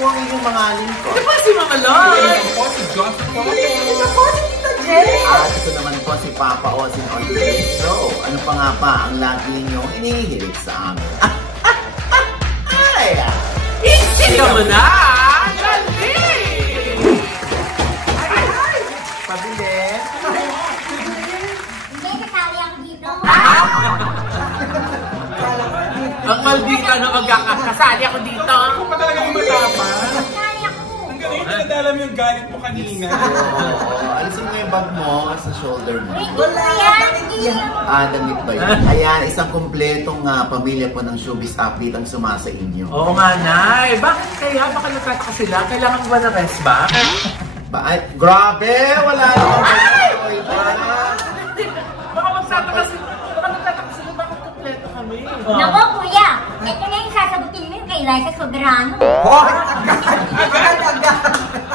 po ang inyong mga lingkod. Ito po si Mama Loy. Ito po si Joseph po. Ito po si Tito Jay. At ito naman po si Papa Osin on today's show. Ano pa nga ba ang lagi niyong inihilig sa amin? Ay! Ika mo na! Lali! Pabili! Hindi, kasali ako dito. Ang maldi ka na magkakasali ako dito. Ako pa talaga yung matapang. Kasali ako. Ang galing, pinadala mo yung galit mo kanina. Oo, alisin mo yung bag mo sa shoulder mo. Wala yan. Damit ba yun? Ayan, isang kumpletong pamilya po ng showbiz update ang sumasa inyo. Oo nga, Nay. Bakit kaya? Baka nagtataka sila? Kailangan ba na rest ba? Ay, grabe! Wala naman Baka magtataka sila. Baka nagtataka sila. Bakit kompleto kami? Nako, kuya. Ito na yung sasagutin mo yung kay Liza Soberano. Hoy! Agad.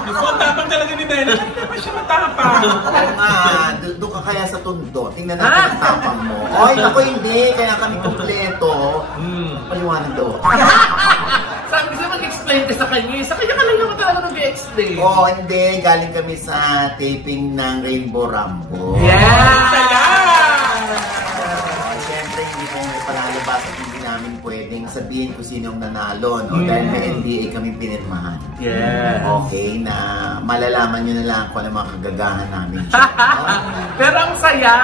Gusto ang tapang talaga ni Bella. Hindi pa siya matapang. Oo nga, doon ka kaya sa tundo. Tingnan natin ang tapang mo. Oy, ako hindi. Kaya kami kumpleto. Paliwanag daw. Sabi ko mag-explain ka sa kanya. Sa kanya ka lang naman talaga nag-explain. Oo, hindi. Galing kami sa taping ng Rainbow Rambo. Siyempre, hindi kami palalabas at hindi namin pwedeng sabihin kung sino ang nanalo. No? Dahil may NDA kami pinirmahan. Yes. Okay, na malalaman nyo na lang kung ano mga kagagahan namin. Pero ang saya,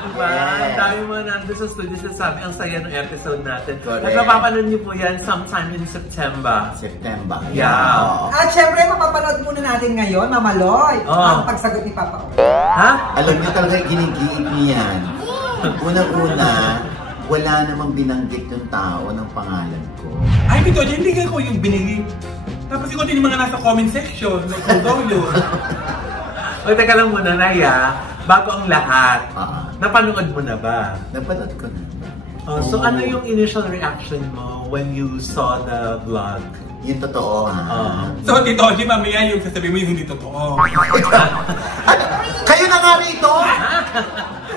diba? Yes. Ang dami mo nandun sa studio sabi, ang saya ng episode natin. Correct. At mapapanood niyo po yan sometime in September. September. Yeah. Oo. At syempre, mapapanood muna natin ngayon, Mama Loy, ang pagsagot ni Papa O. Ha? Alam niyo talaga ginigiit niyan. Unang-una, wala namang binanggit yung tao ng pangalan ko. Ay, Tito, hindi ko yung binili. Tapos ikutin yung mga nasa comment section. Like, kung daw yun. O, teka lang muna, Naya. Bago ang lahat, napanood mo na ba? Napanood ko na. So, ano yung initial reaction mo when you saw the vlog? Yung totoo, ha? So, Tito, di mamaya yung sasabihin mo yung hindi totoo. Kayo na nga rito!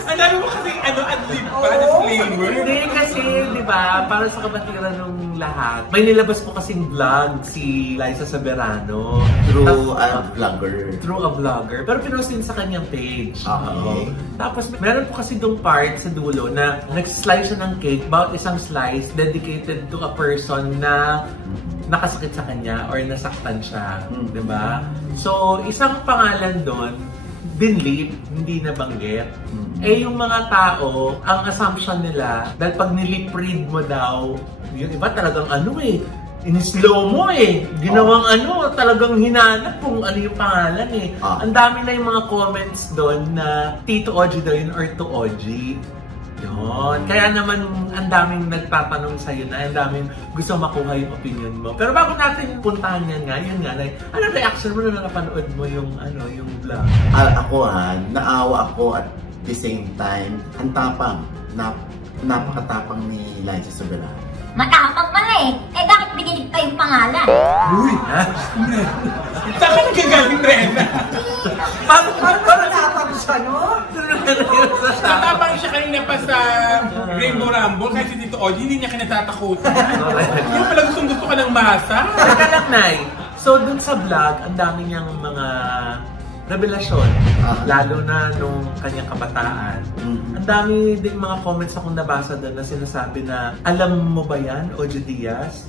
Ang dami mo kasi ad-lib pa na flavor. Hindi kasi, di ba, para sa kabatiran ng lahat, may nilabas po kasing vlog si Liza Soberano. Through a vlogger. Through a vlogger. Pero pinost din sa kanyang page. Okay. Tapos, meron po kasi dong part sa dulo na nag-slice siya ng cake, bawat isang slice dedicated to a person na nakasakit sa kanya or nasaktan siya. Di ba? So, isang pangalan doon, dinlip, hindi nabanggit. Eh yung mga tao, ang assumption nila, dahil pag nilip-read mo daw, yung iba talagang in-slow mo ginawang talagang hinanap kung ano yung pangalan Ang dami na yung mga comments doon na Tito Oji daw yun or To Oji. Yun. Kaya naman ang daming nagtatanong sa'yo na, ang daming gusto makuha yung opinion mo. Pero bago natin puntahan yan nga, ano reaction mo na napanood mo yung vlog? Ako naawa ako at the same time, ang tapang, napakatapang ni Liza Soberano. Matapang pala eh. Bakit binilig pa yung pangalan? Uy! Saan ka nagagaling, Brenda? Parang matapang siya, no? Natapang siya kanina pa sa Rainbow Rumble kahit si Tito Oji, hindi niya kinatatakutan. Hindi pala gusto ka ng masa. Teka lang, Nay. So, dun sa vlog, ang dami niyang mga revelasyon, lalo na nung kanyang kabataan. Ang dami din mga comments akong nabasa doon na sinasabi na, alam mo ba yan, Oji Diaz?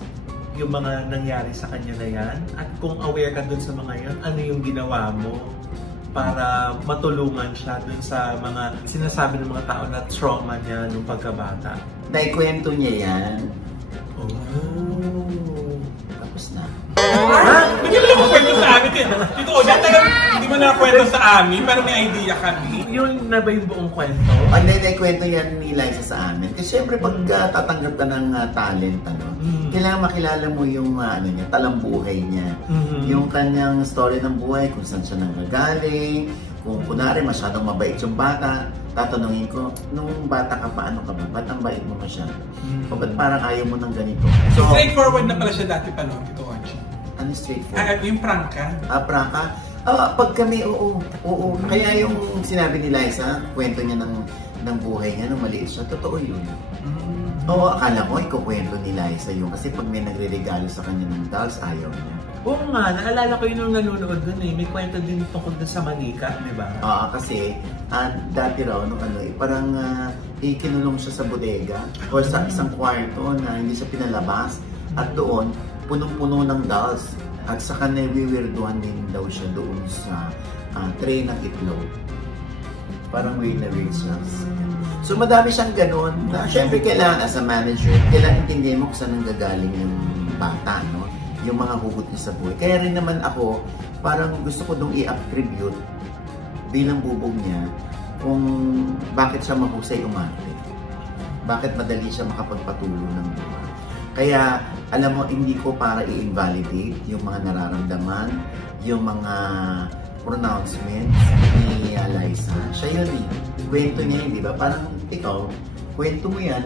Yung mga nangyari sa kanya na yan? At kung aware ka doon sa mga yan, ano yung ginawa mo para matulungan siya doon sa mga sinasabi ng mga tao na trauma niya nung pagkabata? Naikwento niya yan. Oh. Tapos na. Hindi mo lang kwento sa amin. Tito Oji, hindi mo na kwento sa amin, pero may idea kami. Yun na ba yung buong kwento? Naikwento yan ni Liza sa amin. Kasi syempre pag tatanggap ka ng talent, kailangan makilala mo yung talambuhay niya. Yung kanyang story ng buhay, kung saan siya nanggagaling, kung kunwari masyadong mabait yung bata, tatanungin ko, nung bata ka pa, ano ka ba? Ba't ang bait mo masyado? O ba't parang ayaw mo ng ganito? So, straightforward na pala siya dati pa, no, Tito Oji? Ano straightforward? Yung prangka? Prangka? Pag kami, oo. Kaya yung sinabi ni Liza, kwento niya ng buhay niya nung maliit siya, totoo yun. Oo, akala ko ikukwento ni Liza yun. Kasi pag may nagre-regalo sa kanya ng dolls, ayaw niya. Oo nga, naalala ko yun nung nanonood dun eh. May kwento din tungkol dun sa manika, di ba? Kasi dati raw, parang ikinulong siya sa bodega o sa isang kwarto na hindi siya pinalabas. At doon, punong-puno ng dolls. At saka nawiwirduhan din daw siya doon sa tray ng itlog. Parang weird na weird siya. So madami siyang ganun na syempre kailangan as a manager, kailangan intindihin mo kung saan nanggagaling yung bata, no? Yung mga hugot niya sa buhay. Kaya rin naman ako, parang gusto ko dong i-attribute bilang bubog niya kung bakit siya mahusay umarte. Bakit madali siya makapagpatuloy ng buhay. Kaya, alam mo, hindi ko para i-invalidate yung mga nararamdaman, yung mga pronouncements ni Liza. Siya yun eh. Kwento niya yun, di ba? Parang ikaw, kwento mo yan.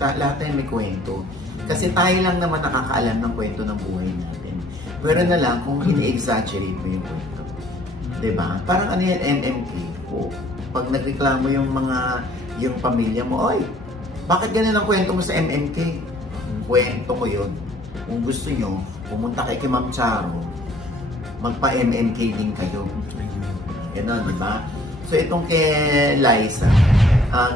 Lahat tayo may kwento. Kasi tayo lang naman nakakaalam ng kwento ng buhay natin. Pero na lang kung ini-exaggerate mo yung kwento. Diba? Parang ano yan, MMK. O, pag nagreklamo yung pamilya mo, oy, bakit ganun ang kwento mo sa MMK? Kwento ko yun. Kung gusto nyo, pumunta kay Ma'am Charo, magpa-MMK din kayo. Ganun, diba? So itong kay Liza,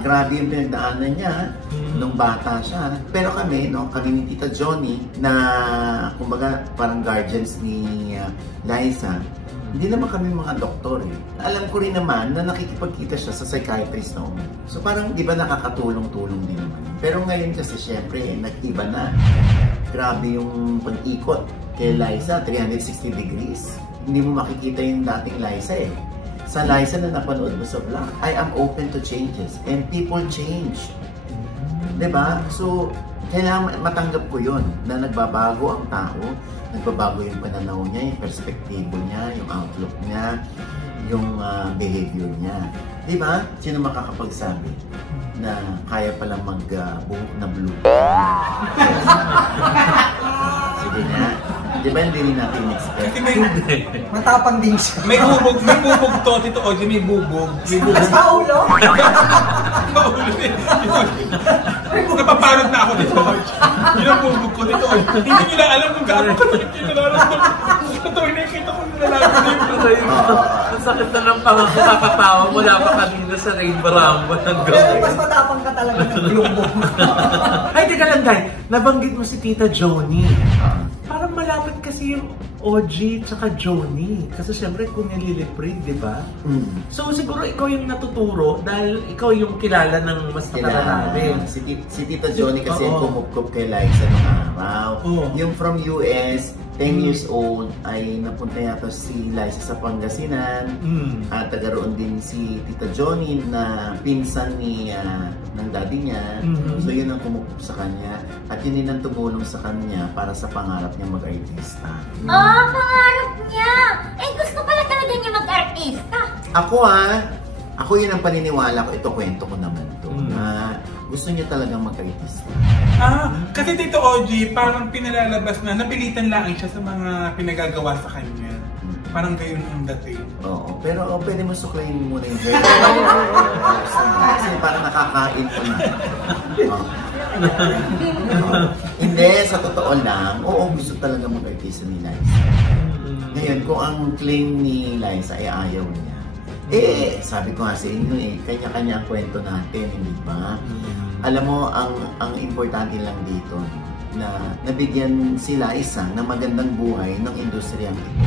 grabe yung pinagdaanan niya nung bata siya. Pero kami ni Tita Johnny na kumbaga parang guardians ni Liza, hindi naman kami mga doktor eh. Alam ko rin naman na nakikipagkita siya sa psychiatrist noon. So parang di ba nakakatulong-tulong din naman. Pero ngayon kasi syempre nag-iba na. Grabe yung pag-ikot kay Liza, 360 degrees. Hindi mo makikita yung dating Liza eh. Sa Liza na napanood mo sa vlog, I am open to changes and people change. Diba? So, kailangan matanggap ko yun na nagbabago ang tao, nagbabago yung pananaw niya, yung perspektibo niya, yung outlook niya, yung behavior niya. Diba? Sino makakapagsabi na kaya palang mag-buhok na blue? Sige na. Di ba hindi rin natin expect? Matapang din siya. May bubog to, Tito Oji, may bubog. Mas paulo? Napaparod na ako, Tito Oji. Yun ang bubog ko, Tito Oji. Hindi nila alam kung gano'n ko ito, nakikita ko nilalaman din. Ang sakit na ng pangako kakatawa mula pa kanina sa Rainbow Rambo ng Pero mas matapang ka talaga ng bubog. Ay, teka lang, Day. Nabanggit mo si Tita Johnny. Parang malapit kasi yung OG tsaka Johnny. Kasi syempre kung nililiprig, di ba? So siguro ikaw yung natuturo dahil ikaw yung kilala ng mas nakararami. Si Tita Johnny kasi yung kumukup kay Liza nung araw. Yung from US, 10 years old, ay napunta yata si Liza sa Pangasinan. At tagaroon din si Tita Johnny na pinsan ng daddy niya. So yun ang kumukup sa kanya. At yun din ang tumulong sa kanya para sa pangarap niya mag-artista. Pangarap niya! Gusto pala talaga niya mag-artista. Ako yun ang paniniwala ko. Ito kwento ko naman to. Gusto niya talagang mag-artista. Kasi Tito Oji, parang pinalalabas na napilitan lang siya sa mga pinagagawa sa kanya. Parang gayon ang dating. Oo, pero pwede mo suklayin muna yung hair. Kasi parang nakakain ko na. Hindi, sa totoo lang, gusto talaga mag-artista ni Liza. Ngayon, kung ang claim ni Liza ay ayaw niya, sabi ko nga sa inyo kanya-kanya ang kwento natin, hindi ba? Alam mo, ang importante lang dito, na nabigyan si Liza ng magandang buhay ng industriyang ito.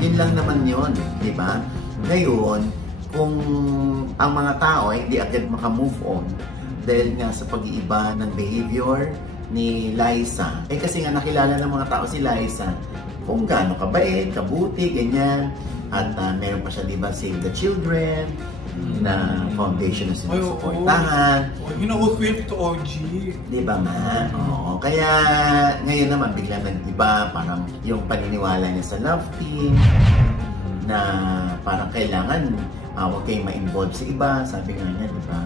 Yun lang naman yun, di ba? Ngayon, kung ang mga tao ay hindi agad makamove on, dahil nga sa pag-iiba ng behavior ni Liza, kasi nga nakilala ng mga tao si Liza, kung gaano kabait, kabuti, ganyan. At meron pa siya, di ba, Save the Children, na foundation na sinusuportahan. Hinuuswip to OG. Di ba nga? Oo. Kaya ngayon naman biglang nag-iba, parang yung paniniwala niya sa love team, na parang kailangan huwag kayong ma-involve sa iba, sabi nga niya, di ba?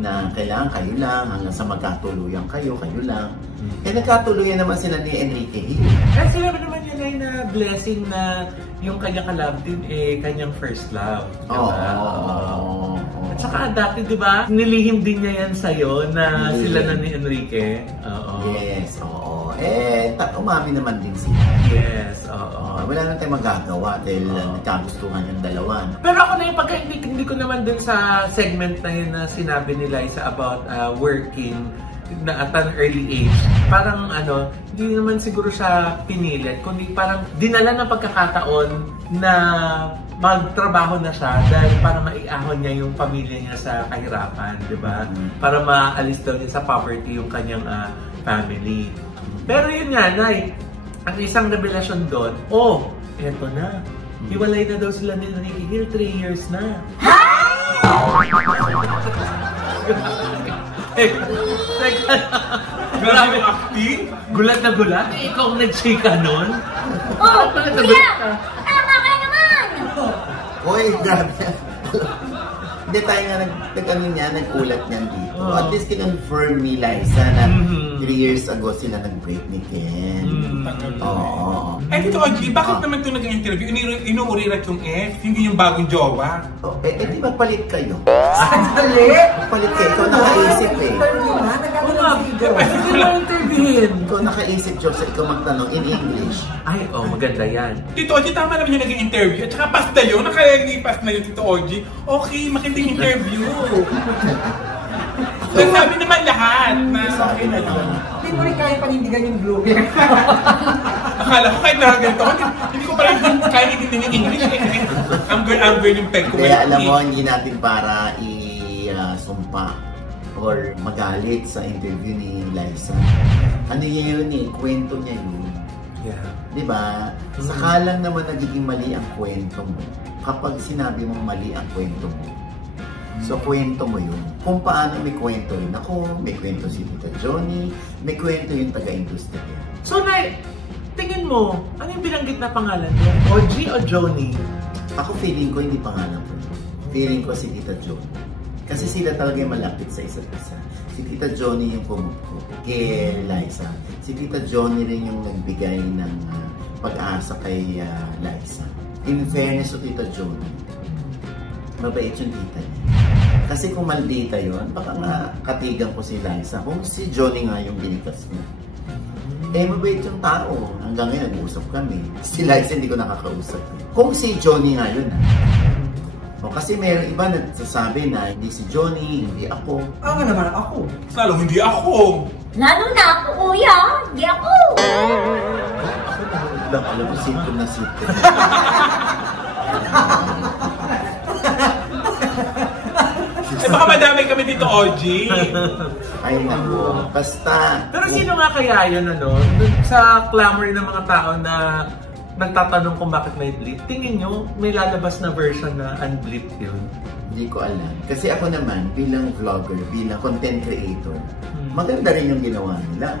Na kailangan kayo lang, hanggang sa magkatuluyan kayo lang. Nagkatuluyan naman sila ni Enrique Hill. Kasi naman yun ay na blessing na yung kanyang ka-love team kanyang first love. Diba? Oo. At Tsaka dati, di ba, nilihim din niya yan sa'yo na sila na ni Enrique. Oo. Yes, oo. Umami naman din sila. Yes, oo. Wala na tayong magagawa dahil nagkagustuhan yung dalawa. Pero ako na yung hindi ko naman dun sa segment na yun na sinabi ni Liza about working na at an early age. Parang hindi naman siguro siya pinilit, kundi parang dinala ng pagkakataon na magtrabaho na siya dahil para maiahon niya yung pamilya niya sa kahirapan, di ba? Para maalis daw niya sa poverty yung kanyang family. Pero yun nga, Nay, ang isang revelasyon doon, eto na. Hiwalay na daw sila ni Enrique Hill, 3 years na. Grabe yung acting. Gulat na gulat? Ikaw ang nag-chika nun? Kuya! Tama ka naman! Uy, grabe. Hindi tayo nga nag-ulat niyan dito. At least kinonfirm ni Liza na 3 years ago sila nag-break ni Ken. Oo. Dito, Ogie, bakit naman ito nag-interview? Inuurirat yung ex, hindi yung bagong jowa. Di ba palit kayo? Sandali! Palit kayo. Ikaw nakaisip eh. Interview na? Hindi mo interviewin. Ikaw nakaisip, Joseph, ikaw magtanong in English. Ay, maganda yan. Tito Ogie, tama naman yung naging interview. At saka pass na yun, nakalipas na yun, Tito Ogie. Okay, makinding interview. Nagsabi naman lahat na okay na yun. Hindi mo rin kaya panindigan yung bloomer. Akala ko kahit nakaganto, hindi ko parang kaya itinigin yung English. Ang yung peg ko. Kaya alam mo, hindi natin para sumpa or magalit sa interview ni Liza. Ano yun kwento niya yun. Yeah. Diba? Saka lang naman nagiging mali ang kwento mo kapag sinabi mong mali ang kwento mo. So, kwento mo yun. Kung paano may kwento rin ako, may kwento si Tita Johnny, may kwento yung taga-industriya. So, Nay, tingin mo, ano yung binanggit na pangalan niya? Ogie o Johnny? Ako feeling ko hindi pangalan ko. Feeling ko si Tita Johnny. Kasi sila talaga yung malapit sa isa't isa. Si Tita Johnny yung pumupo kay Liza. Si Tita Johnny rin yung nagbigay ng pag-asa kay Liza. In fairness to Tita Johnny, mabait yung tita niya. Kasi kung maldita yun, baka nga katigan ko si Liza. Kung si Johnny nga yung binikas niya. Mabait yung tao. Hanggang ngayon, nag-uusap kami. Si Liza hindi ko nakakausap. Kung si Johnny nga yun. Kasi meron iba nagsasabi na hindi si Johnny, hindi ako. Nga naman ako. Lalo, hindi ako. Lalo na ako, kuya! Hindi ako! Alam mo, simple na simple. Baka madami kami dito, Ogie. Ay naku, basta. Pero sino nga kaya yun, sa clamor ng mga tao na nagtatanong kung bakit may bleep, tingin nyo may lalabas na version na unbleep yun? Hindi ko alam. Kasi ako naman, bilang vlogger, bilang content creator, maganda rin yung ginawa nila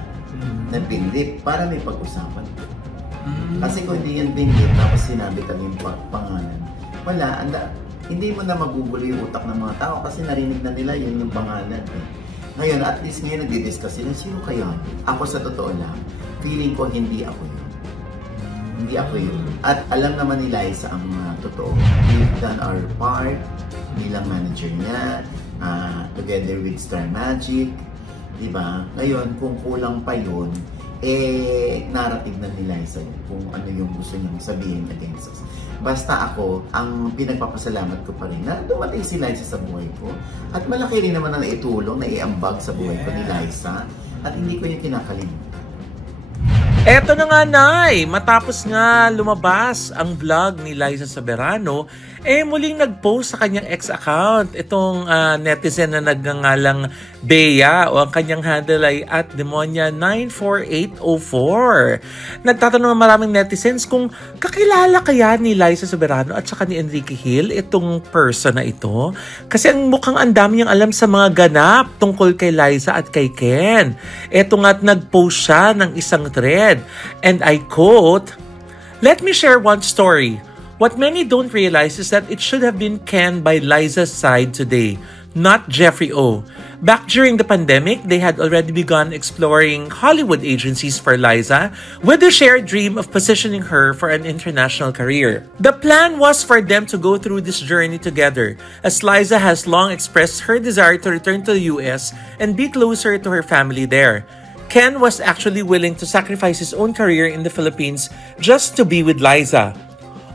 na binlip para may pag-usapan ko. Kasi kung hindi yan binlip, tapos sinabi ka yung pangalan, wala, hindi mo na magugulo yung utak ng mga tao kasi narinig na nila yun yung pangalan. Ngayon, at least ngayon nagdi-discuss sila, sino kaya? Ako sa totoo lang, feeling ko hindi ako yun. Hindi ako yun. At alam naman ni Liza ang totoo. We've done our part bilang manager niya, together with Star Magic, diba? Ngayon, kung kulang pa yun, narrative na ni Liza yun kung ano yung gusto niyang sabihin against us. Basta ako, ang pinagpapasalamat ko pa rin na dumating si Liza sa buhay ko. At malaki rin naman ang naitulong, naiambag sa buhay ko ni Liza. At hindi ko yung kinakalimutan. Eto na nga, Nay! Matapos nga lumabas ang vlog ni Liza Soberano, muling nag-post sa kanyang ex-account. Itong netizen na nagngangalang Bea o ang kanyang handle ay @demonia94804. Nagtatanong ng maraming netizens kung kakilala kaya ni Liza Soberano at saka ni Enrique Hill itong person na ito. Kasi ang mukhang ang dami niyang alam sa mga ganap tungkol kay Liza at kay Ken. Eto nga't nag-post siya ng isang thread. And I quote, "Let me share one story. What many don't realize is that it should have been Ken by Liza's side today. not Jeffrey O. Back during the pandemic, they had already begun exploring Hollywood agencies for Liza with the shared dream of positioning her for an international career. The plan was for them to go through this journey together, as Liza has long expressed her desire to return to the US and be closer to her family there. Ken was actually willing to sacrifice his own career in the Philippines just to be with Liza.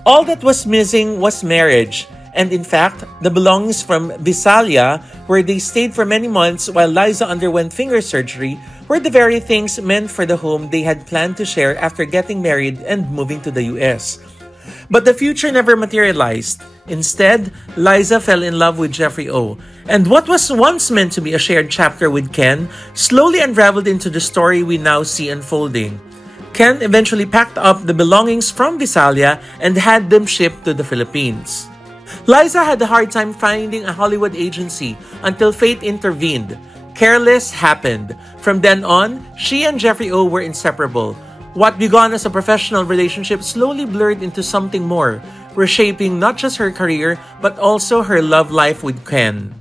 All that was missing was marriage. And in fact, the belongings from Visalia, where they stayed for many months while Liza underwent finger surgery, were the very things meant for the home they had planned to share after getting married and moving to the US. But the future never materialized. Instead, Liza fell in love with Jeffrey O. And what was once meant to be a shared chapter with Ken slowly unraveled into the story we now see unfolding. Ken eventually packed up the belongings from Visalia and had them shipped to the Philippines. Liza had a hard time finding a Hollywood agency until fate intervened. Careless happened. From then on, she and Jeffrey O were inseparable. What began as a professional relationship slowly blurred into something more, reshaping not just her career, but also her love life with Ken.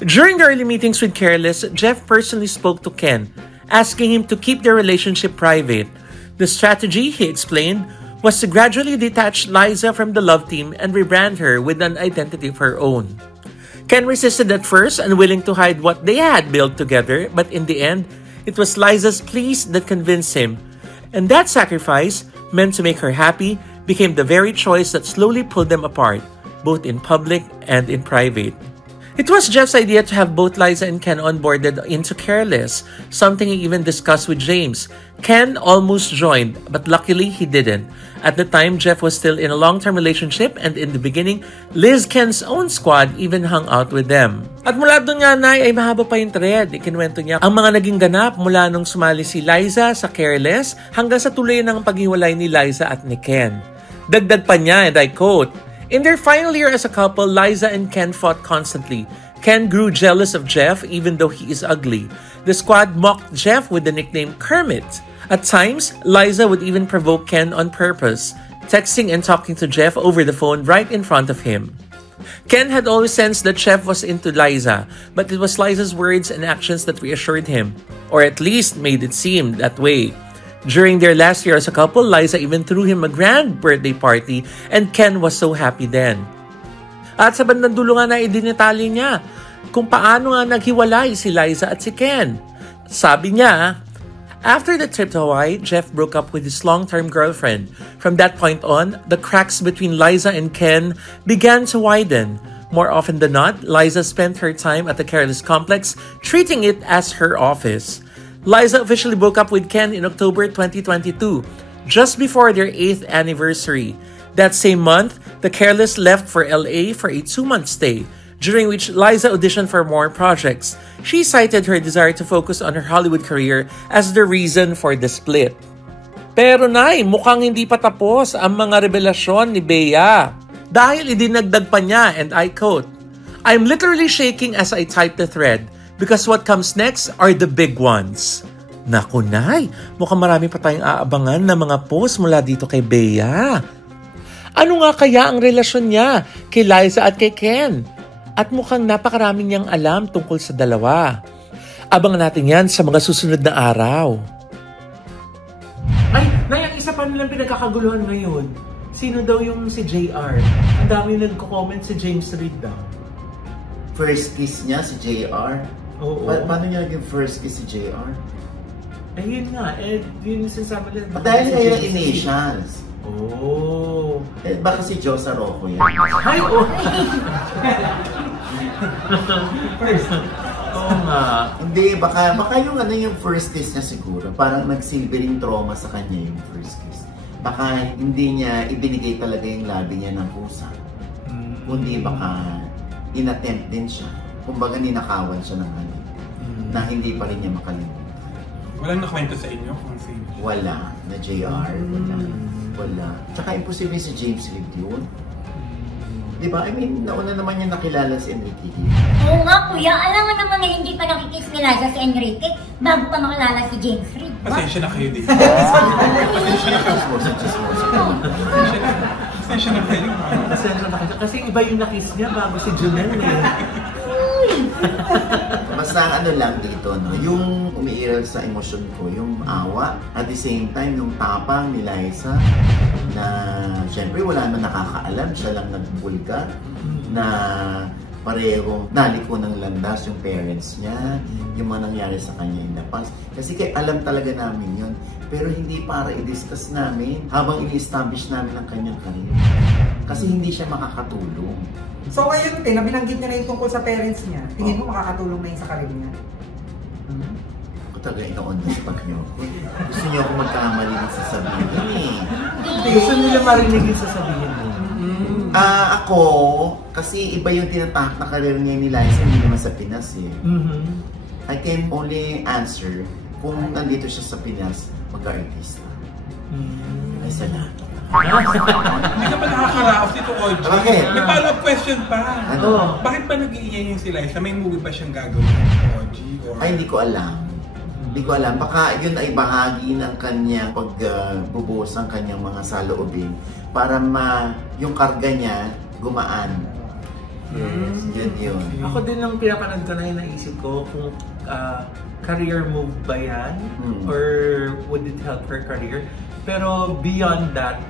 During the early meetings with Careless, Jeff personally spoke to Ken, asking him to keep their relationship private. The strategy, he explained, was to gradually detach Liza from the love team and rebrand her with an identity of her own. Ken resisted at first, unwilling to hide what they had built together, but in the end, it was Liza's pleas that convinced him. And that sacrifice, meant to make her happy, became the very choice that slowly pulled them apart, both in public and in private. It was Jeff's idea to have both Liza and Ken onboarded into Careless, something he even discussed with James. Ken almost joined, but luckily he didn't. At the time, Jeff was still in a long-term relationship, and in the beginning, Liz Ken's own squad even hung out with them. At mula doon nga, Nay, ay mahaba pa yung thread. Ikinwento niya ang mga naging ganap mula nung sumali si Liza sa Careless hanggang sa tuloy ng paghiwalay ni Liza at ni Ken. Dagdag pa niya, and I quote, "In their final year as a couple, Liza and Ken fought constantly. Ken grew jealous of Jeff even though he is ugly. The squad mocked Jeff with the nickname Kermit. At times, Liza would even provoke Ken on purpose, texting and talking to Jeff over the phone right in front of him. Ken had always sensed that Jeff was into Liza, but it was Liza's words and actions that reassured him, or at least made it seem that way. During their last year as a couple, Liza even threw him a grand birthday party, and Ken was so happy then." At sa bandang dulo nga na idinetali niya kung paano nga naghiwalay si Liza at si Ken. Sabi niya, "After the trip to Hawaii, Jeff broke up with his long-term girlfriend. From that point on, the cracks between Liza and Ken began to widen. More often than not, Liza spent her time at the Careless complex, treating it as her office. Liza officially broke up with Ken in October 2022, just before their 8th anniversary. That same month, the Careless left for LA for a 2-month stay, during which Liza auditioned for more projects. She cited her desire to focus on her Hollywood career as the reason for the split." Pero Nay, mukhang hindi pa tapos ang mga revelasyon ni Bea. Dahil idinagdag pa niya, and I quote, "I'm literally shaking as I type the thread because what comes next are the big ones." Naku Nay, mukhang marami pa tayong aabangan na mga post mula dito kay Bea. Ano nga kaya ang relasyon niya kay Liza at kay Ken? At mukhang napakaraming niyang alam tungkol sa dalawa. Abangan natin yan sa mga susunod na araw. Ay, Nay, ang isa pa nilang pinagkakaguluhan ngayon. Sino daw yung si JR? Ang dami nagko-comment si James Reid daw. First kiss niya si JR? Oo. Paano niya naging first kiss si JR? Eh yun nga, yun yung sinasabi nila. Dahil na yung initials. Oh. Baka si Josa Rocco yan. Hi, oh. Oo nga. Hindi, baka yung yung first kiss niya siguro. Parang nagsilbering trauma sa kanya yung first kiss. Baka hindi niya ibinigay talaga yung labi niya ng pusa. Kundi baka inattempt din siya. Kumbaga ninakawan siya ng ano. Na hindi pa rin niya makalimutan. Walang nakwento sa inyo kung sino? Wala. Na JR. Wala. Tsaka imposible si James Reid yun. Diba? I mean, nauna naman niya nakilala si Enrique Hill. Oo nga, kuya. Alam mo naman na hindi pa nakikiss ni Liza si Enrique bago pa makilala si James Reid. Pasensya na kayo dito. Pasensya na kayo. Pasensya na kayo. Pasensya na kayo. Kasi iba yung nakiss niya bago si Junel eh. Basta ano lang dito, no? Yung umiiral sa emosyon ko, yung awa. At the same time, yung tapang ni Liza na syempre wala naman nakakaalam, siya lang nagbulga na parehong naliko ng landas yung parents niya, yung mga nangyari sa kanya in the past. Kasi alam talaga namin yun. Pero hindi para i-discuss namin habang i-establish namin ang kanyang career. Kasi hindi siya makakatulong. So ngayon, na binanggit niya na yung tungkol sa parents niya. Tingin mo makakatulong na yun sa career niya? Ako talaga ito on the spot niyo. Gusto niyo ako magkamali ng sasabihin eh. Gusto nila marinig yung sasabihin mo. Ako, kasi iba yung tinatahak na karir niya ni Liza, hindi naman sa Pinas eh. I can only answer kung nandito siya sa Pinas, mag-artista. Ay, salamat. Hindi ka pa nakakaraos dito, OG. Bakit? May follow-up question pa. Ano? Bakit ba nag-iiyan yung si Liza? May movie ba siyang gagawin, OG? Or... Ay, hindi ko alam. Hindi ko alam. Baka yun ay bahagi ng kanyang pagbubuhos ng kanyang mga saloobin para yung karga niya gumaan. Yes, yun. Ako din nung pinapanood ko na yung naisip ko kung career move ba yan or would it help her career. Pero beyond that,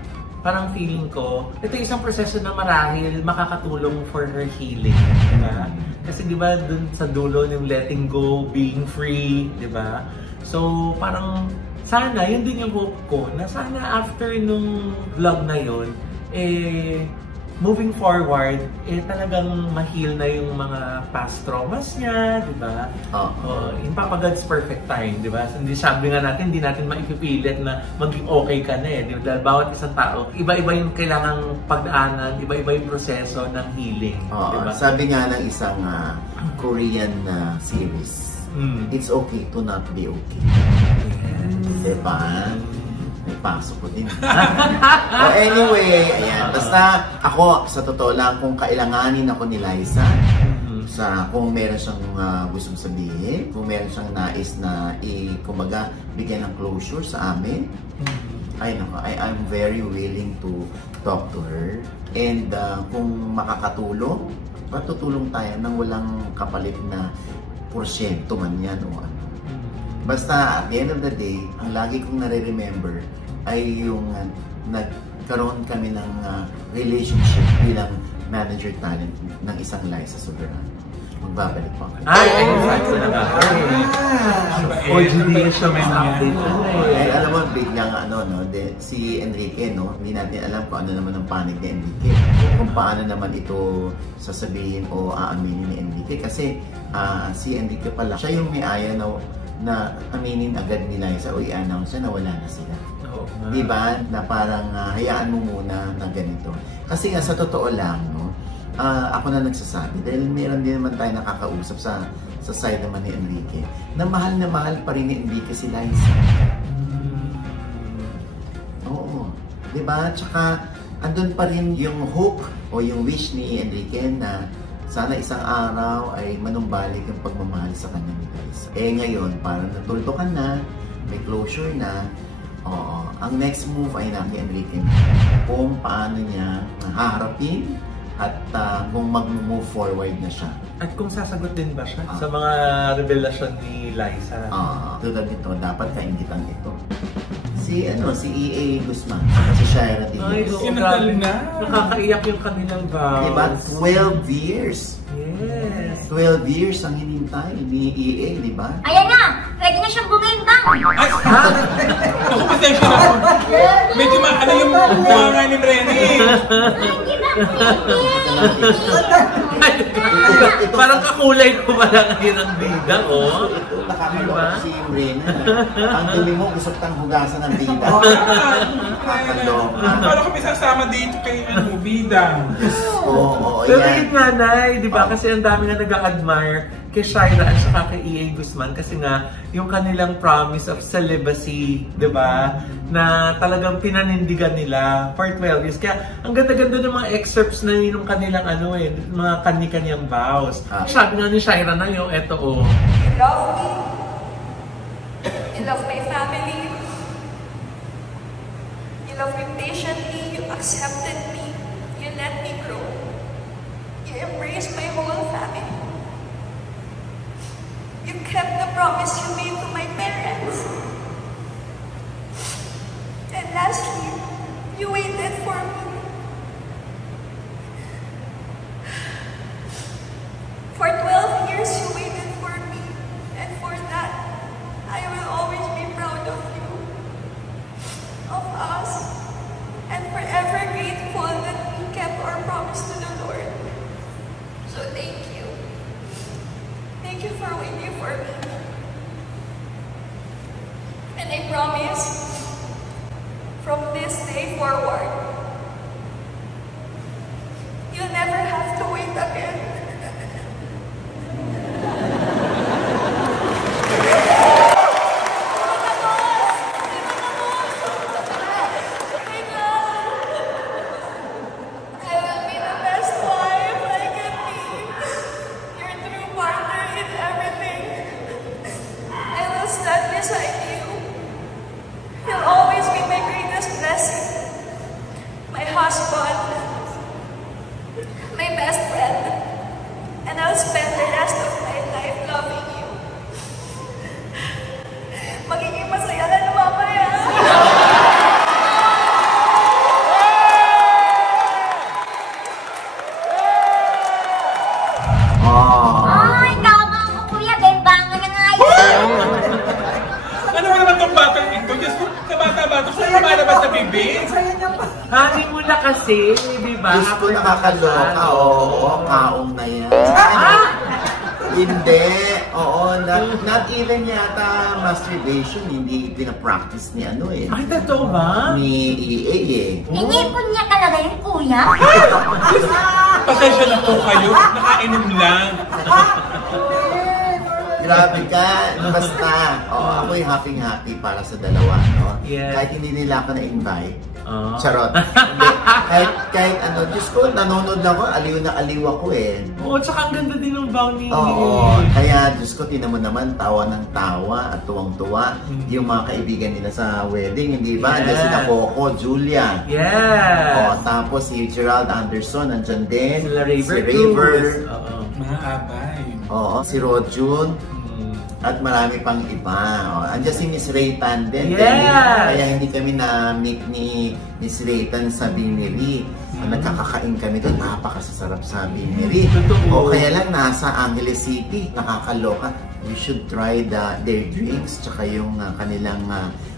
parang feeling ko, ito isang proseso na marahil makakatulong for her healing. Diba? Kasi diba dun sa dulo yung letting go, being free, diba? So parang sana, yun din yung hope ko, na sana after nung vlog na yun, moving forward, talagang ma-heal na yung mga past traumas niya, di ba? Yung Papa God's perfect time, di ba? Hindi sabi nga natin, hindi natin maipipilit na maging okay ka na eh. Di ba? Dahil bawat isang tao, iba-iba yung kailangang pagdaanan, iba-iba yung proseso ng healing. Diba? Sabi nga ng isang Korean series, it's okay to not be okay. Di ba? May pasok ko din. Anyway, ayan. Basta ako, sa totoo lang, kung kailanganin ako ni Liza, kung meron siyang gustong sabihin, kung meron siyang nais na kumbaga, bigyan ng closure sa amin, I'm very willing to talk to her. And kung makakatulong, patutulong tayo nang walang kapalit na porsyento man yan o ano. Basta at the end of the day, ang lagi kong nare-remember ay yung nagkaroon kami ng relationship bilang manager talent ng isang Liza Soberano. Magbabalik pa ako. Exact talaga. OGD yung show may update. Alam mo, biglang si Enrique, hindi natin alam kung ano naman ang panig ni Enrique. Kung paano naman ito sasabihin o aaminin ni Enrique. Kasi si Enrique pala, siya yung may ayaw na aminin agad ni Liza o i-announce na wala na sila. Diba? Na parang hayaan mo muna na ganito. Kasi nga sa totoo lang, ako na nagsasabi dahil meron din naman tayo nakakausap sa side naman ni Enrique na mahal pa rin ni Enrique si Liza. Oo. Diba? Tsaka andun pa rin yung hope o yung wish ni Enrique na sana isang araw ay manumbalik ang pagmamahal sa kanya ni Liza. Ngayon, parang natuldukan na, may closure na, ang next move ay na kay Enrique kung paano niya haharapin at kung mag-move forward na siya. At kung sasagot din ba siya sa mga revelasyon ni Liza? Tulad nito, dapat kaingitan ito. Si EA Guzman, si Shaira Tigres. Ay, grabe na. Nakakaiyak yung kanilang vows. Diba? 12 years. Yes. 12 years ang hinintay ni EA, di ba? Ayan na! Pwede na siyang bumimbang! Ako, pasensya na ako. Medyo ano yung buwangan ni Rene. Hindi ba? Parang kakulay ko pala ngayon ang bida, Ito, nakakaloka si Rene. Ang dumi mo, gusto tang hugasan ng bida. Nakakaloka. Paano kami sasama dito kay Bida? Pero yun nga, Nay, di ba? Kasi ang dami nga nag-admire kay Shaira at saka kay EA Guzman kasi nga yung kanilang promise of celibacy, di ba? Na talagang pinanindigan nila for 12 years. Kaya ang ganda-ganda ng mga excerpts na yun ng kanilang mga kani-kanyang vows. Sabi nga ni Shaira na yung eto You love me. You love my family. You love me patiently. You accepted me. You let me grow. You embraced my whole family. promise you made to my parents. And lastly, you waited for me. For 12 years, you waited for me. And for that, I will always be proud of you, of us, and forever grateful that we kept our promise to the Lord. So thank you. Thank you for waiting for me. And I promise, from this day forward, you'll never have to wait again. I will be the best wife I can be. Your true partner in everything. I will stand beside you. You'll always be my greatest blessing. My husband. My best friend. And I'll spend the rest of my life loving you. Magiging masaya na mamaya. Ay, tama ko, kuya. Bembangan na nga yun. Ano ba naman itong batang ito? Diyos ko, sa bata-bata, saan lumalabas sa bibig? Saya niya pa. Honey mo na kasi, di ba? Diyos ko, nakakaloka. Oo, kaong na yan. Hindi. Oo, not even yata masturbation, hindi pinapractice ni ano eh. Ay, totoo ba? Ni EA eh. Inipon niya talaga yun, kuya. Pasensya na po kayo, nakainom lang. Grabe ka. Basta, ako'y happy para sa dalawa. No? Yes. Kahit hindi nila ako na-invite. Oh. Charot. Hindi. kahit ano, Diyos ko, nanonood lang ako, aliw na aliw ako eh. Oo, tsaka ang ganda din ng bounty. Oo, kaya Diyos ko, tinan mo naman, tawa ng tawa at tuwang-tuwa. Yung mga kaibigan nila sa wedding, hindi ba? Yes. Andiyan sina Coco, Julia. Yes! Oh, tapos si Gerald Anderson, andyan din. Sila Raver Si Raver. Cruz. Oo. Mga abay. Oo, si Rodjun. At marami pang iba. Oh, andiyan si Miss Raytan din. Yes! Kaya hindi kami na-meet ni Miss Raytan sa Bineri. Nagkakakain kami doon. Napakasasarap sa Bineri. Totoo. O kaya lang nasa Angeles City. Nakakaloka. You should try their drinks. Tsaka yung kanilang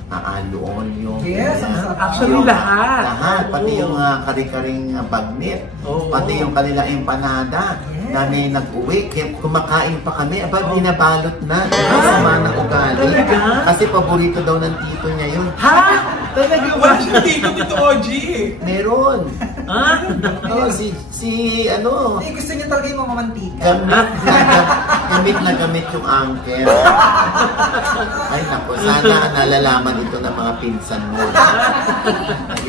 aluon. Yung Yes, ang sarap. Actually, yung, lahat. Lahat. Pati Oo. yung kari-karing bagnet. Oo. Pati yung kanilang empanada. Dami nag-uwi, kaya kumakain pa kami, binabalot na. Sama ng ugali. Talaga? Kasi paborito daw ng tito niya yun. Ha? Talaga ba? Wala siya dito, OG. Meron. Ha? Oh, si ano, Hindi, gusto niya talaga yung mamamantika. gamit na gamit yung angker. Ay naku, sana nalalaman ito ng mga pinsan mo.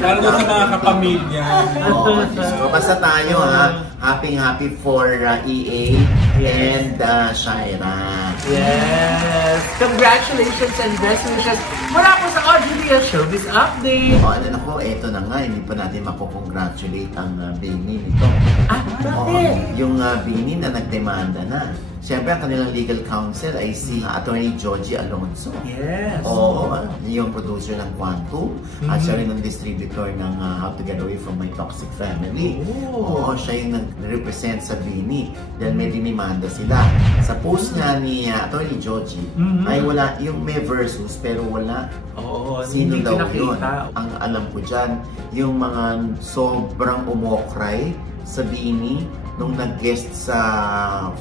Lalo na sa mga kapamilya. Oo, Diyos ko. Basta tayo ha, happy for EA and Shaira. Yes! Congratulations and best wishes mula po sa Audrey Diaz Showbiz Update! O, ano na ko, eto na nga, hindi pa natin makukongratulate ang Bini nito. Ah, bakit? Yung Bini na nagdemanda na. Siyempre, ang kanilang legal counsel ay si Attorney Joji Alonso. Yes! Oo, yung producer ng Quantum at siya rin ang distributor ng How to Get Away from My Toxic Family. Oo, siya yung nag-represent sa Bini dahil may dinimanda sila. Sa post nga ni Attorney Joji ay wala, yung may versus pero wala. Oo, Sino hindi daw yun? pinakita. Ang alam ko dyan, yung mga sobrang umokray sa Bini nung nag-guest sa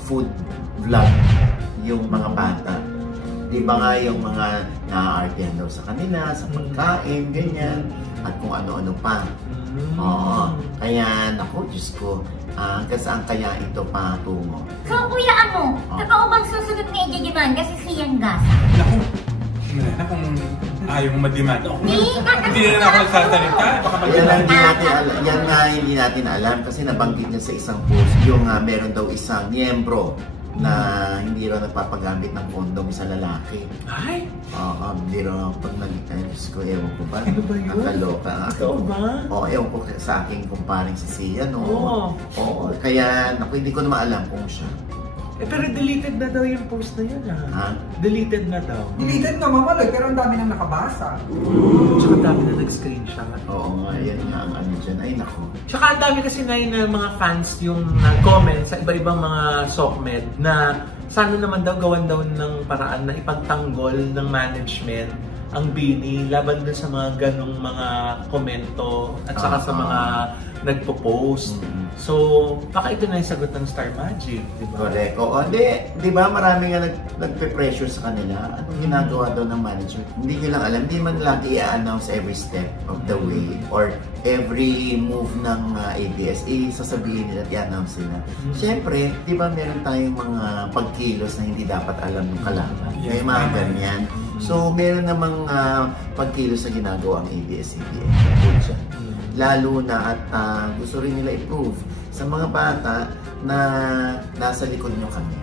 food vlog yung mga bata. Di ba nga yung mga na-artihan daw sa kanila, sa pagkain, ganyan, at kung ano-ano pa. Oo. Kaya, naku, Diyos ko, hanggang saan kaya ito patungo? So, kuya, ano? Totoo bang susunod na i-demand kasi siyang gasa? Naku, wala na kung ayaw mong madimanda. Hindi na ako nagsasalita. Baka Yan nga hindi natin alam kasi nabanggit niya sa isang post yung meron daw isang miyembro na hindi raw nagpapagamit ng kondom sa lalaki. Ay! Hindi raw pag Diyos ko, ewan ko ba? Ano ba yun? Nakaloka. Totoo ba? Oo, ewan ko sa aking kumparing si Sia, no? Oo. Oo, kaya naku, hindi ko naman alam kung siya. pero deleted na daw yung post na yun Ha? Deleted na daw. Deleted nga mamaloy, pero ang dami nang nakabasa. Tsaka ang dami na nag-screenshot. Oo nga, yan nga ang ano dyan. Ay, nako. Tsaka ang dami kasi na mga fans yung nag-comment sa iba-ibang mga SOCMED na sana naman daw gawan daw ng paraan na ipagtanggol ng management ang BINI laban dun sa mga ganong mga komento at saka sa mga nagpo-post. So, baka ito na yung sagot ng Star Magic, di ba? Correct. Oo, di ba marami nga nagpe-pressure sa kanila. Anong ginagawa daw ng management? Hindi nyo lang alam. Hindi man lang i-announce every step of the way or every move ng ABS, sasabihin nila at i-announce nila. Siyempre, di ba meron tayong mga pagkilos na hindi dapat alam ng kalaban? May mga ganyan. So, meron namang pagkilos na ginagawa ang ABS-CBN. Lalo na at gusto rin nila i-prove sa mga bata na nasa likod nyo kami.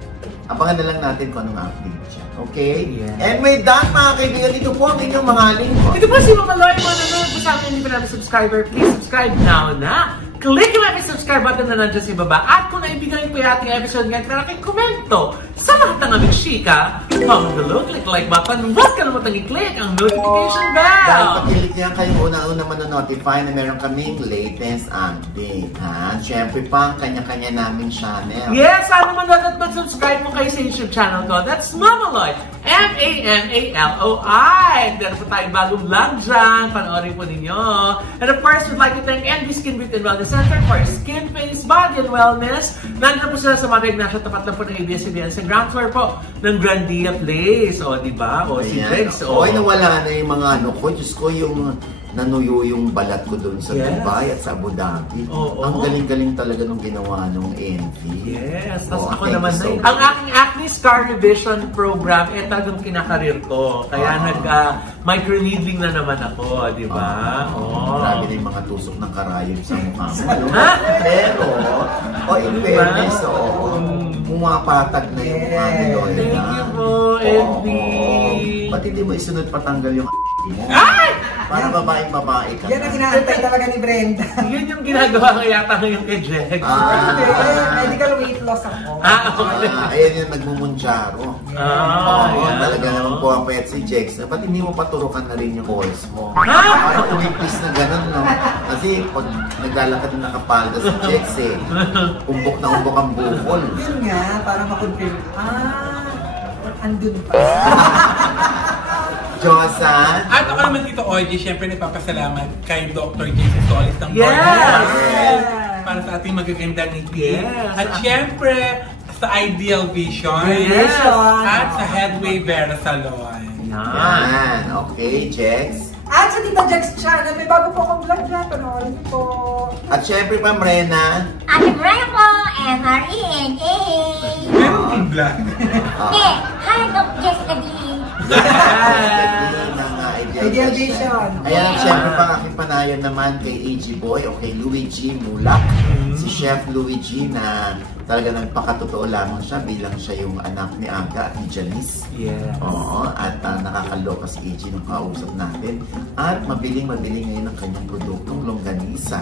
Abangan na lang natin kung anong update siya. Okay? Yeah. And with that, mga kaibigan, ito po ang inyong mga lingkod. Ito po si Mama Loy, manonood po sa akin, hindi pa namin subscriber. Please subscribe now na. Click yung may subscribe button na nandiyan sa baba. At kung naibigan po yung ating episode ngayon, na aking komento sa lahat ng aming chika, comment below, click like button, huwag kalimutang i-click ang notification bell. Dahil pag-click niya kayo una-una manonotify na meron kaming latest update. Ha? Siyempre pa ang kanya-kanya naming channel. Yes, sana manood at mag-subscribe mo kayo sa YouTube channel ko. That's Mama Loy. M-A-M-A-L-O-I. Meron po tayong bagong vlog dyan. Panoorin po ninyo. And of course, we'd like to thank NB Skin Beauty and Wellness Center for skin, face, body, and wellness. Nandito po sila sa Marig Nasa, tapat lang po ng ABS-CBN sa ground floor po ng Grandia Place. O, di ba? O, si Drex. O, nawala na yung mga ano ko. Diyos ko, yung nanuyo yung balat ko doon sa Dubai at sa Abu Dhabi. Ang galing-galing talaga nung ginawa nung Envy. Yes, tapos ako naman na ang aking acne scar revision program, talagang kinakarir ko. Kaya micro-needling na naman ako, di ba? Grabe na yung mga tusok ng karayom sa mukha mo. Pero, in fairness, pumapatag na yung mukha mo. Thank you po, Envy. Ba't hindi mo isunod patanggal yung mo? Ay! Para babae-babae ka. Yan ang inaantay talaga ni Brenda. Yun yung ginagawa ko yata ngayon kay Jex. Medical weight loss ako. Ayan yung nagmumundyaro. Talaga naman pumapayat si Jex. Ba't hindi mo paturukan na rin yung voice mo? Para umipis na gano'n, no? Kasi pag naglalakad na nakapalda si Jex, umbok na umbok ang bukol. Yun nga, para makonfirm. Andun pa. Josan? At ako naman dito, Ogie, syempre nagpapasalamat kay Dr. J.C. Solis ng para sa ating magaganda ni T. At syempre, sa Ideal Vision. At sa Headway Vera Salon. Yan. Okay, Jex. At sa Tita Jex channel, may bago po akong vlog dyan. Panoorin niyo po. At syempre pa, Mrena. Ate Mrena po, M-R-E-N-A. Meron kang vlog. Hi, Dr. Jessica D. Ideal Vision. Ayan, syempre pa aking panayon naman kay AG Boy o kay Luigi Mulak. Si Chef Luigi na talaga nagpakatotoo lamang siya bilang siya yung anak ni Aga at ni Janice. Oo, at nakakaloka si AG nung kausap natin. At mabiling-mabiling ngayon ang kanyang produktong longganisa.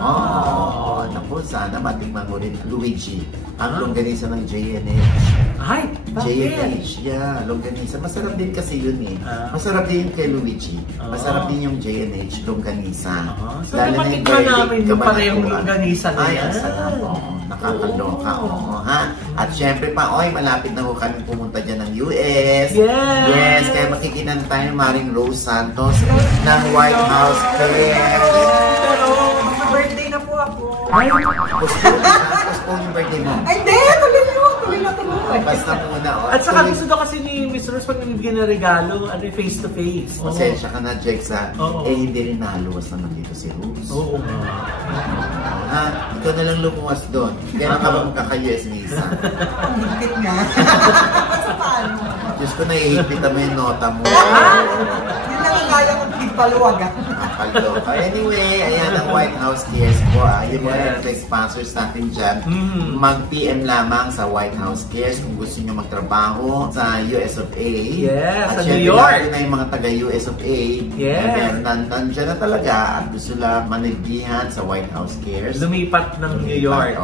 Oo, naku, sana matikman mo rin, Luigi, ang longganisa ng JNH. Ay, JNH, longganisa. Masarap din kasi yun eh. Masarap din kay Luigi. Masarap din yung JNH, longganisa. So, napatikman namin yung parehong longganisa na yan. Ay, ang sarap. Nakakaloka. Ha? At syempre pa, malapit na ko kami pumunta dyan ng US. Yes, kaya makikinan tayo Maring Rose Santos ng White House Cake. Birthday na po ako. Postpone yung birthday mo. Ay, hindi! Tuloy na tuloy. Basta muna. At saka gusto daw kasi ni Miss Rose pag nabibigyan ng regalo, face to face. Pasensya ka na, Jex, hindi rin nahaluwas naman dito si Rose. Oo nga. Ikaw na lang lumuwas doon. Kaya ka ba magkaka-US visa? Ang higpit nga. Sa paano? Diyos ko, naiipitan mo yung nota mo. Yun lang ang kaya kong pagpaluwag. Nakakaloka. Anyway, ayan ang White House Cares po. Yung mga sponsors natin dyan, mag-PM lamang sa White House Cares kung gusto nyo magtrabaho sa US of A. Yes, at sa New York. At na yung mga taga-US of A. Yes. Nandyan na talaga at gusto lang manigdihan sa White House Cares. Lumipat ng New York.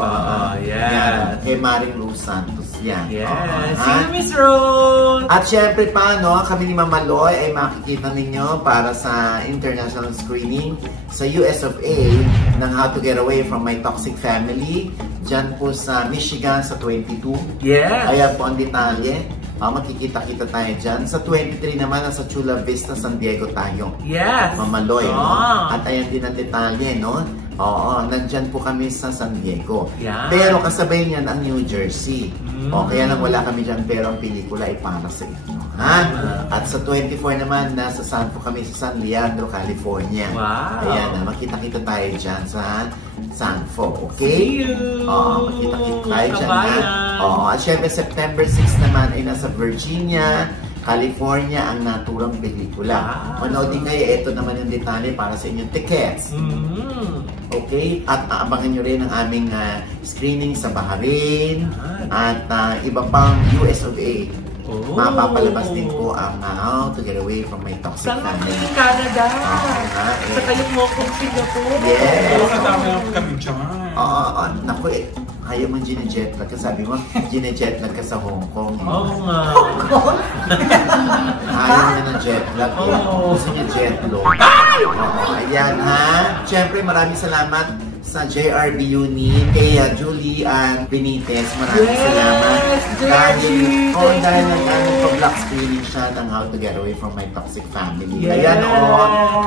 Yes. Kay Maring Rose Santos yan. Yes. See you, Miss Rose! At syempre pa, no, kami ni Mama Loy ay makikita ninyo para sa international screening sa US of A ng How to Get Away from My Toxic Family. Diyan po sa Michigan sa 22. Yes. Ayan po ang detalye. Makikita-kita tayo dyan. Sa 23 naman, sa Chula Vista, San Diego tayo. Yes. Mama Loy, no? At ayan din ang detalye, no? Oo, nandyan po kami sa San Diego. Yeah. Pero kasabay niyan ang New Jersey. O, kaya lang wala kami dyan, pero ang pelikula ay para sa inyo. Ha? At sa 24 naman, nasa San po kami sa San Leandro, California. Wow. Ayan, makita-kita tayo dyan sa Sanfo, okay? See you! Oo, makita-kita tayo dyan, ha? Oo, at syempre September 6 naman ay nasa Virginia, California ang naturang pelikula. Manoodin kayo, ito naman yung detalye para sa inyong tickets. Okay? At abangan nyo rin ang aming screening sa Bahrain at iba pang US of A. Mapapalabas din po ang How to Get Away from My Toxic Family. Sa Canada! Sa kayong Hong Singapore! Yes! Kasama kami dyan. Naku eh. Ayaw mo gine-jetlag ka. Sabi mo, gine-jetlag ka sa Hong Kong. Oo nga. Ayaw na ng jetlag. Gusto niya jetlog. Ayan ha. Siyempre, maraming salamat sa JRB Unit, kay Julie and Benitez. Maraming salamat. Dahil nag-block screening siya ng How to Get Away from My Toxic Family. Ayan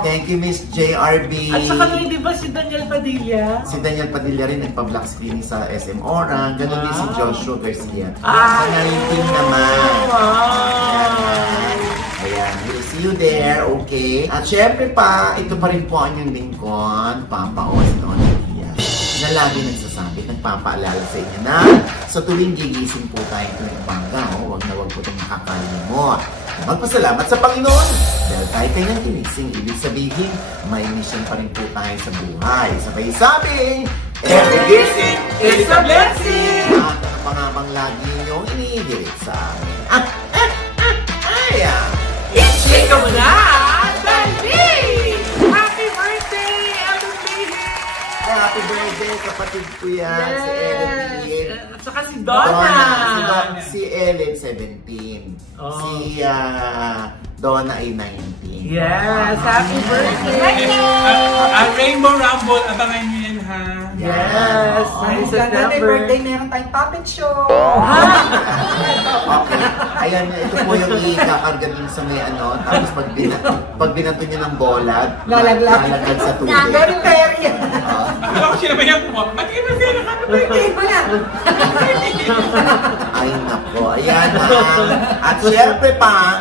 thank you, Miss JRB. At saka di ba si Daniel Padilla? Si Daniel Padilla rin nagpa-block screening sa SM Orang. Ganon din si Joshua Garcia. Sa 19 naman. Ayan, we'll see you there, okay? At syempre pa, ito pa rin po ang inyong lingkon, Papa Oston na lagi nagsasabi, nagpapaalala sa inyo na sa tuwing gigising po tayo tuwing umaga, huwag na huwag po itong makakalimot. Magpasalamat sa Panginoon dahil tayo kanyang ginising. Ibig sabihin, may mission pa rin po tayo sa buhay. Sabay sabing, every gising is a blessing! At ano pa nga bang lagi niyong inihirit sa amin? Ayan! Ichika mo na! Baby! Happy birthday, Ellen! Happy birthday, kapatid ko yan, si Ellen. At saka si Donna. Si Ellen, 17. Si Donna ay 19. Yes, happy birthday! Ang Rainbow Rumble, abangan nyo yan ha. Yes, Ay, ganda na birthday, meron tayong puppet show. Okay. Ayan, ito po yung ikakarga dun sa may tapos pag binato nyo ng bola, lalaglag sa tubig. Very fair yan. Ako sila ba yan po? Bakit na sila ka? Birthday mo na. Ay, nako. Ayan at syempre pa,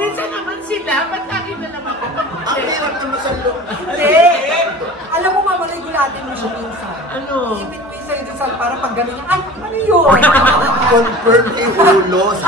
minsan naman sila, ba't lagi na naman ako? ang hirap naman sa loob. Hindi. Alam mo, mamaloy gulatin mo siya minsan. Ano? Ipit mo yung sa'yo dun sa para pag gano'n niya, ay, ano yun? Confirm kay Ulos.